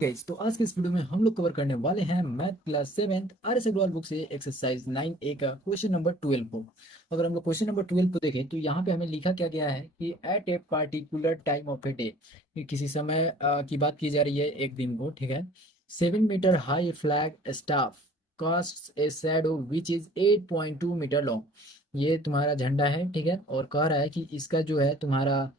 Guys, तो आज के इस वीडियो में हम लोग कवर करने वाले हैं math class 7th R S Agarwal book से एक्सरसाइज 9A का क्वेश्चन नंबर 12 को। अगर हम लोग क्वेश्चन नंबर 12 को देखें तो यहाँ पे हमें लिखा क्या गया है कि at a particular time of a day, किसी समय की बात की जा रही है, एक दिन को, ठीक है। 7 metre high flag staff casts a shadow which is 8.2 metre long. ये तुम्हारा झंडा है, ठीक है, और कह रहा है कि इसका जो है तुम्हारा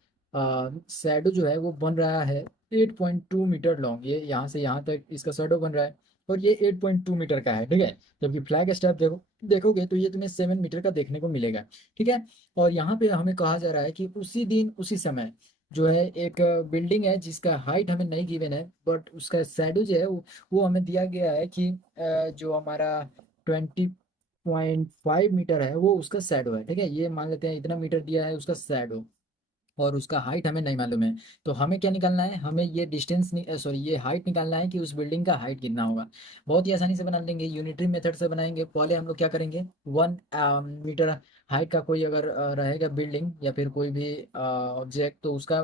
शैडो जो है वो बन रहा है 8.2 मीटर लॉन्ग। ये यहाँ से यहाँ तक इसका शैडो बन रहा है और ये 8.2 मीटर का है, ठीक है। जबकि फ्लैग स्टेप देखोगे तो ये तुम्हें 7 मीटर का देखने को मिलेगा, ठीक है। और यहाँ पे हमें कहा जा रहा है कि उसी दिन उसी समय जो है एक बिल्डिंग है जिसका हाइट हमें नहीं गिवन है, बट उसका शैडो जो है वो हमें दिया गया है कि जो हमारा 20.5 मीटर है वो उसका शैडो है, ठीक है। ये मान लेते हैं इतना मीटर दिया है उसका शैडो, और उसका हाइट हमें नहीं मालूम है। तो हमें क्या निकालना है, हमें ये डिस्टेंस सॉरी ये हाइट निकालना है कि उस बिल्डिंग का हाइट कितना होगा। बहुत ही आसानी से बना लेंगे, यूनिटरी मेथड से बनाएंगे। पहले हम लोग क्या करेंगे, 1 मीटर हाइट का कोई अगर रहेगा बिल्डिंग या फिर कोई भी ऑब्जेक्ट, तो उसका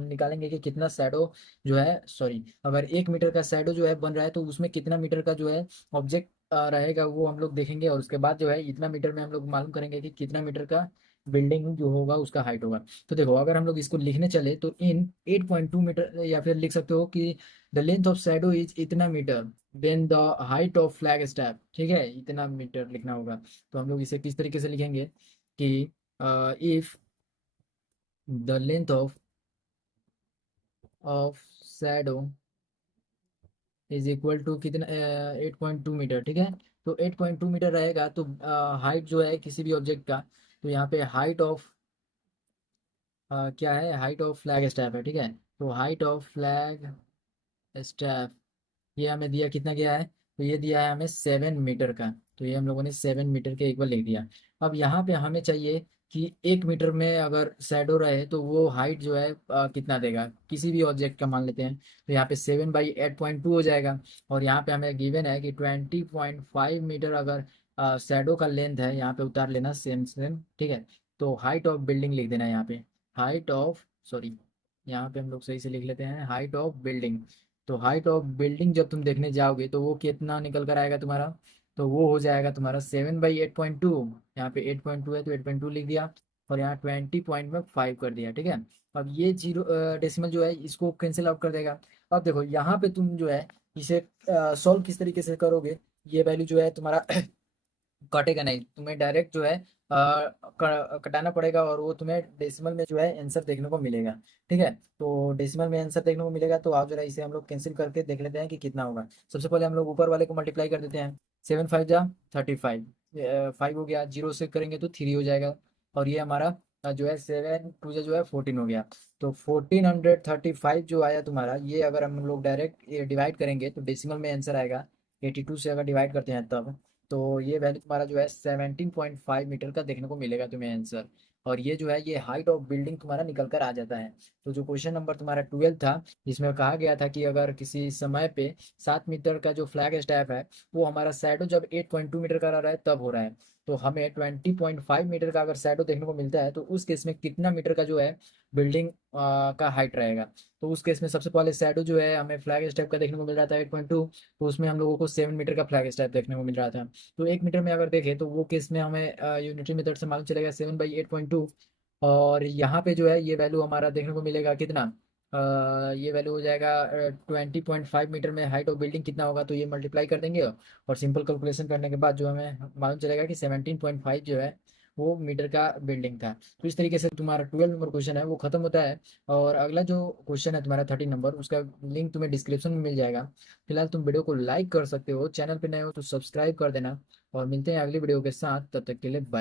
निकालेंगे कि कितना शैडो जो है, सॉरी अगर 1 मीटर का शैडो जो है बन रहा है तो उसमें कितना मीटर का जो है ऑब्जेक्ट रहेगा, वो हम लोग देखेंगे। और उसके बाद जो है इतना मीटर में हम लोग मालूम करेंगे कि कितना मीटर का बिल्डिंग जो होगा उसका हाइट होगा। तो देखो, अगर हम लोग इसको लिखने चले तो इन 8.2 मीटर, या फिर लिख सकते हो कि the length of shadow is इतना metre, then the height of flag staff, ठीक है, इतना मीटर लिखना होगा। तो हम लोग इसे किस तरीके से लिखेंगे कि if the length of shadow is equal to कितना, 8.2 मीटर, ठीक है। तो 8.2 मीटर रहेगा तो हाइट जो है किसी भी ऑब्जेक्ट का, तो यहाँ पे हाइट ऑफ क्या है, हाइट ऑफ फ्लैग स्टैप है, ठीक है। तो हाइट ऑफ फ्लैग स्टैप ये हमें दिया, कितना गया है, तो ये दिया है हमें 7 मीटर का। तो ये हम लोगों ने 7 मीटर के इक्वल लिख दिया। अब यहाँ पे हमें चाहिए कि 1 मीटर में अगर शैडो रहे तो वो हाइट जो है कितना देगा, किसी भी ऑब्जेक्ट का मान लेते हैं। तो यहाँ पे 7/8.2 हो जाएगा। और यहाँ पे हमें गिवन है कि 20.5 मीटर अगर शैडो का लेंथ है, यहाँ पे उतार लेना सेम सेम, ठीक है। तो हाइट ऑफ बिल्डिंग लिख देना यहाँ पे, हाइट ऑफ, सॉरी यहाँ पे हम लोग सही से लिख लेते हैं, हाइट ऑफ बिल्डिंग। तो हाइट ऑफ बिल्डिंग जब तुम देखने जाओगे तो वो कितना निकल कर आएगा तुम्हारा, तो वो हो जाएगा तुम्हारा 7/8.2। यहाँ पे 8.2 है तो 8.2 लिख दिया, और यहाँ 20.5 कर दिया, ठीक है। अब ये जीरो डेसिमल जो है इसको कैंसिल आउट कर देगा। अब देखो यहाँ पे तुम जो है इसे सॉल्व किस तरीके से करोगे, ये वैल्यू जो है तुम्हारा कटेगा नहीं, तुम्हें डायरेक्ट जो है कटाना पड़ेगा, और वो तुम्हें डेसिमल में जो है आंसर देखने को मिलेगा, ठीक है। तो डेसिमल में आंसर देखने को मिलेगा, तो आप जरा इसे हम लोग कैंसिल करके देख लेते हैं कि कितना होगा। सबसे पहले हम लोग ऊपर वाले को मल्टीप्लाई कर देते हैं। 7×5 = 35, 5 हो गया, जीरो से करेंगे तो 3 हो जाएगा। और ये हमारा जो है 7×2 जो है 14 हो गया। तो 1435 जो आया तुम्हारा, ये अगर हम लोग डायरेक्ट डिवाइड करेंगे तो डेसिमल में आंसर आएगा 82 से अगर डिवाइड करते हैं तब। तो ये वैल्यू तुम्हारा जो है 17.5 मीटर का देखने को मिलेगा तुम्हें आंसर। और ये जो है ये हाइट ऑफ बिल्डिंग तुम्हारा निकल कर आ जाता है। तो जो क्वेश्चन नंबर तुम्हारा 12 था, जिसमें कहा गया था कि अगर किसी समय पे 7 मीटर का जो फ्लैग स्टैप है वो हमारा शैडो जब 8.2 मीटर का रहा है तब हो रहा है, तो हमें 20.5 मीटर का अगर शैडो देखने को मिलता है तो उस केस में कितना मीटर का जो है बिल्डिंग का हाइट रहेगा। तो उस केस में सबसे पहले शैडो जो है हमें फ्लैग स्टैप का देखने को मिल रहा था 8.2, तो उसमें हम लोगों को 7 मीटर का फ्लैग स्टैप देखने को मिल रहा था। तो 1 मीटर में अगर देखें तो वो केस में हमें यूनिटरी मेथड से मालूम चलेगा 7/8.2। और यहाँ पे जो है ये वैल्यू हमारा देखने को मिलेगा कितना, ये वैल्यू हो जाएगा 20.5 मीटर में हाइट ऑफ बिल्डिंग कितना होगा, तो ये मल्टीप्लाई कर देंगे। और सिंपल कैलकुलेशन करने के बाद जो हमें मालूम चलेगा कि 17.5 जो है वो मीटर का बिल्डिंग था। तो इस तरीके से तुम्हारा 12 नंबर क्वेश्चन है वो खत्म होता है। और अगला जो क्वेश्चन है तुम्हारा 13 नंबर, उसका लिंक तुम्हें डिस्क्रिप्शन में मिल जाएगा। फिलहाल तुम वीडियो को लाइक कर सकते हो, चैनल पे नए हो तो सब्सक्राइब कर देना। और मिलते हैं अगली वीडियो के साथ, तब तक के लिए बाय।